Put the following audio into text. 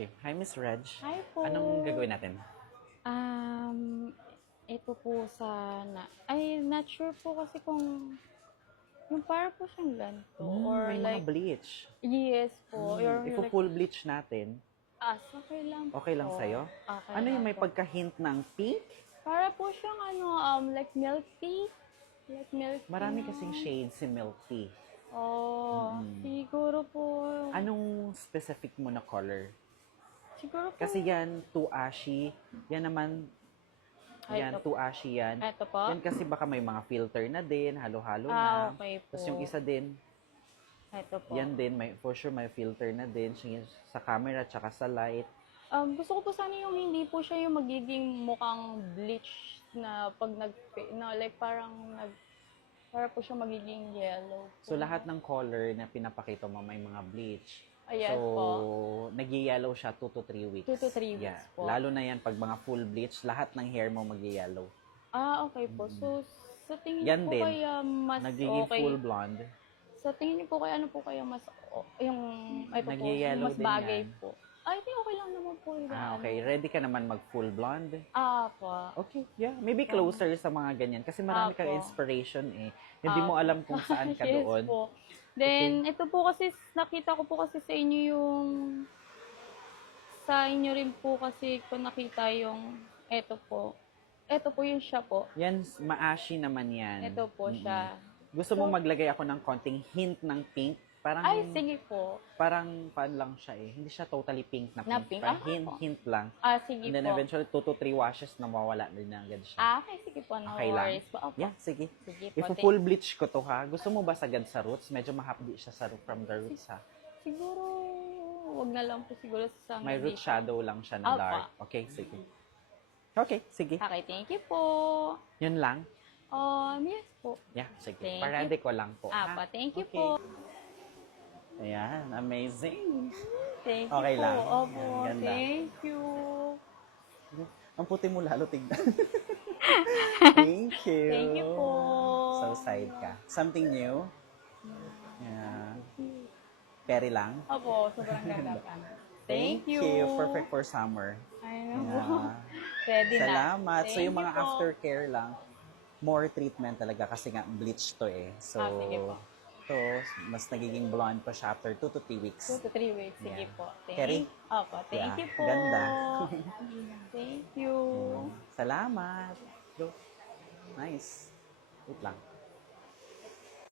Okay. Hi, Miss Reg. Hi po. Anong gagawin natin? Um, ito po sana. Ay, not sure po kasi kung yung para po siyang ganito or May like mga bleach. yes po or like Ipo-full bleach natin. okay lang Okay lang po. sa'yo? Okay Ano yung lang may po. pagka-hint ng pink? Para po siyang like milk tea. Like milk tea Marami na. kasing shades si milk tea. Oh, siguro po. Anong specific mo na color? Siguro po. Kasi yan, too ashy. Yan naman, yan, Ito, too ashy yan. ito po. Yan kasi baka may mga filter na din, halo-halo na. Okay po. Tapos yung isa din, Ito po. yan din, for sure may filter na din sa camera tsaka sa light. Gusto ko po sana yung hindi po siya yung magiging mukhang bleach na pag like para po siya magiging yellow. So, lahat ng color na pinapakita mo may mga bleach. Ayan so, po. nag-yellow siya 2 to 3 weeks. 2 to 3 weeks po. Lalo na yan pag mga full bleach, lahat ng hair mo mag-yellow. Okay po. So, sa tingin Yan niyo po din. kaya mas Nagiging okay? full blonde. Sa tingin niyo po kaya ano po kaya mas, yung, ito po, Nag-yellow mas din bagay yan. po. I think okay lang naman po yun. Okay. Ready ka naman mag-full blonde? Po. Okay, yeah. Maybe closer sa mga ganyan. Kasi marami kang Apo. inspiration eh. Hindi mo alam kung saan ka Yes doon. po. Then, ito po kasi, nakita ko po kasi sa inyo sa inyo rin po kasi ko nakita yung, ito po yung siya po. Yan, ma-ashy naman yan. Ito po siya. Gusto mo maglagay ako ng konting hint ng pink? Parang, Ay, sige po. parang pan lang siya eh. Hindi siya totally pink na pink. Na pink? Parang Po. hint lang. Sige And then po. eventually 2 to 3 washes na mawala din agad siya. Okay, sige po. No Okay lang? worries po. Opo. Yeah, sige. Sige po. Ipo-full bleach ko to ha. Gusto mo ba sagad sa roots? Medyo mahapdi siya from the roots ha. Siguro, wag na lang po siguro sa May root dito. shadow lang siya na Opo. dark. Okay, sige. Okay, sige. Okay, thank you po. Yun lang? Yes po. Yeah, sige. Thank Parade ko lang po. ha? Thank you Okay. po. Ayan, amazing. Thank Okay you po. lang. Opo, Ayan, ganda. thank you. Ang puti mo lalo tignan. Thank you. Thank you po. So side ka. Something new? Yeah. Peri lang? Opo, sobrang ganda ka. Thank you. Perfect for summer. I know. Yeah. Pwede na. Salamat. So Thank yung mga you po. aftercare lang, more treatment talaga kasi nga bleach to eh. So, Sige po. to, mas nagiging blonde pa siya after 2 to 3 weeks. 2 to 3 weeks. Sige Yeah. po. Kerry? Opo, thank Yeah, you po. ganda. Thank you. Salamat. Go. Nice. Wait lang.